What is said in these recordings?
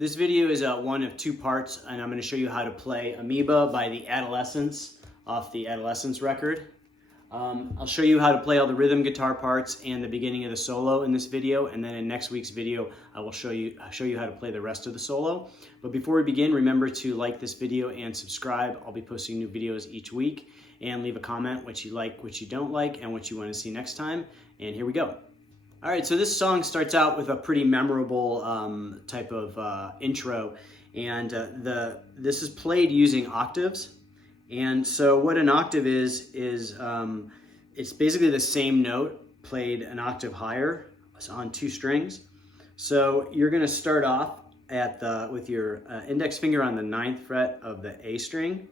This video is one of two parts, and I'm going to show you how to play Amoeba by the Adolescents off the Adolescents record. I'll show you how to play all the rhythm guitar parts and the beginning of the solo in this video, and then in next week's video I will show you how to play the rest of the solo. But before we begin, remember to like this video and subscribe. I'll be posting new videos each week, and leave a comment what you like, what you don't like, and what you want to see next time. And here we go. All right, so this song starts out with a pretty memorable type of intro, and this is played using octaves. And so what an octave is it's basically the same note played an octave higher on two strings. So you're going to start off with your index finger on the 9th fret of the A string,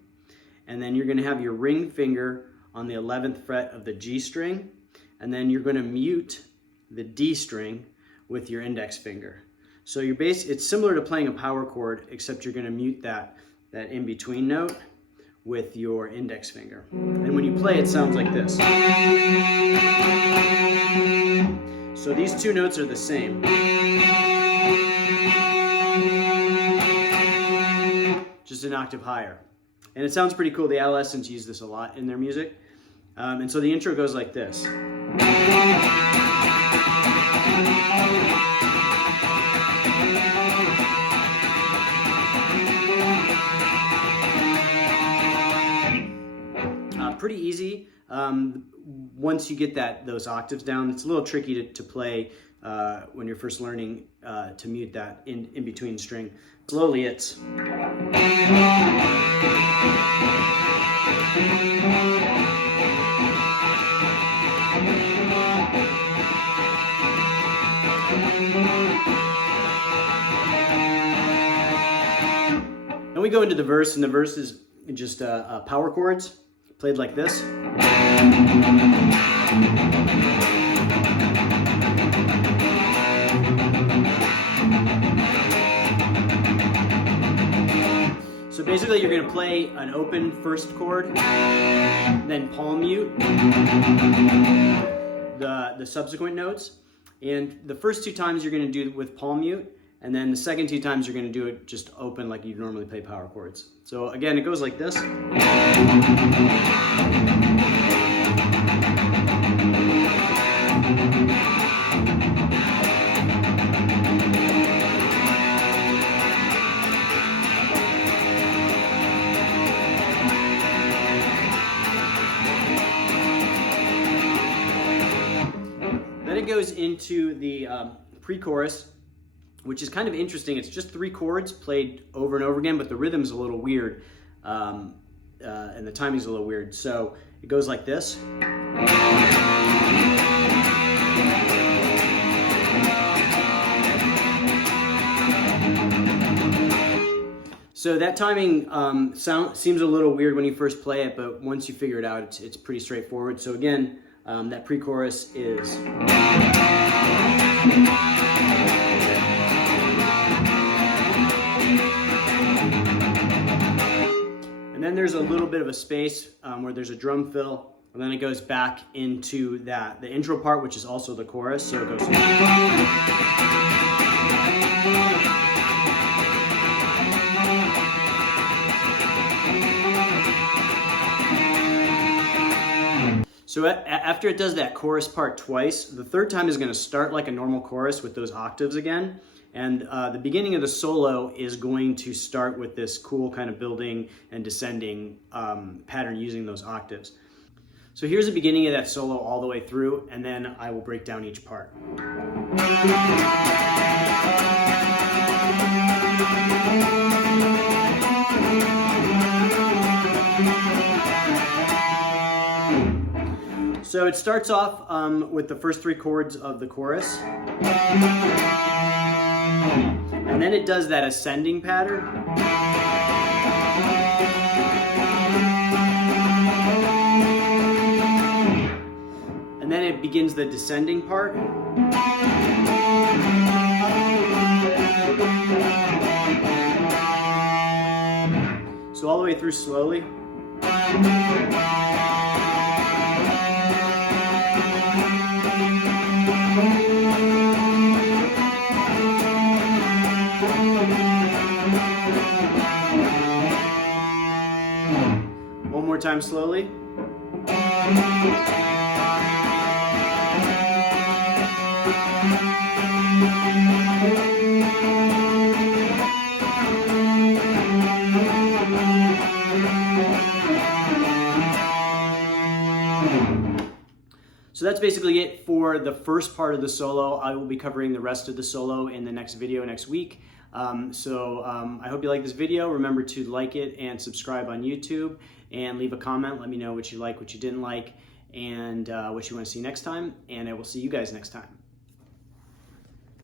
and then you're going to have your ring finger on the 11th fret of the G string, and then you're going to mute the D string with your index finger. So it's similar to playing a power chord, except you're going to mute that in-between note with your index finger. And when you play, it sounds like this. So these two notes are the same. Just an octave higher. And it sounds pretty cool. The Adolescents use this a lot in their music. And so the intro goes like this. Pretty easy once you get those octaves down. It's a little tricky to play when you're first learning to mute that in between string. Slowly it's then we go into the verse, and the verse is just power chords played like this. So basically you're going to play an open first chord, then palm mute the subsequent notes. And the first two times you're going to do it with palm mute, and then the second two times you're going to do it just open like you normally play power chords. So again, it goes like this. Then it goes into the pre-chorus, which is kind of interesting. It's just 3 chords played over and over again, but the rhythm's a little weird, and the timing's a little weird. So it goes like this. So that timing seems a little weird when you first play it, but once you figure it out, it's pretty straightforward. So again, that pre-chorus is... And then there's a little bit of a space where there's a drum fill, and then it goes back into the intro part, which is also the chorus. So it goes. So after it does that chorus part twice, the third time is going to start like a normal chorus with those octaves again. And the beginning of the solo is going to start with this cool kind of building and descending pattern using those octaves. So here's the beginning of that solo all the way through, and then I will break down each part. So it starts off with the first 3 chords of the chorus. And then it does that ascending pattern. And then it begins the descending part. So all the way through slowly. more time slowly. So that's basically it for the first part of the solo. I will be covering the rest of the solo in the next video next week. I hope you like this video. Remember to like it and subscribe on YouTube, and leave a comment. Let me know what you like, what you didn't like, and what you want to see next time. And I will see you guys next time.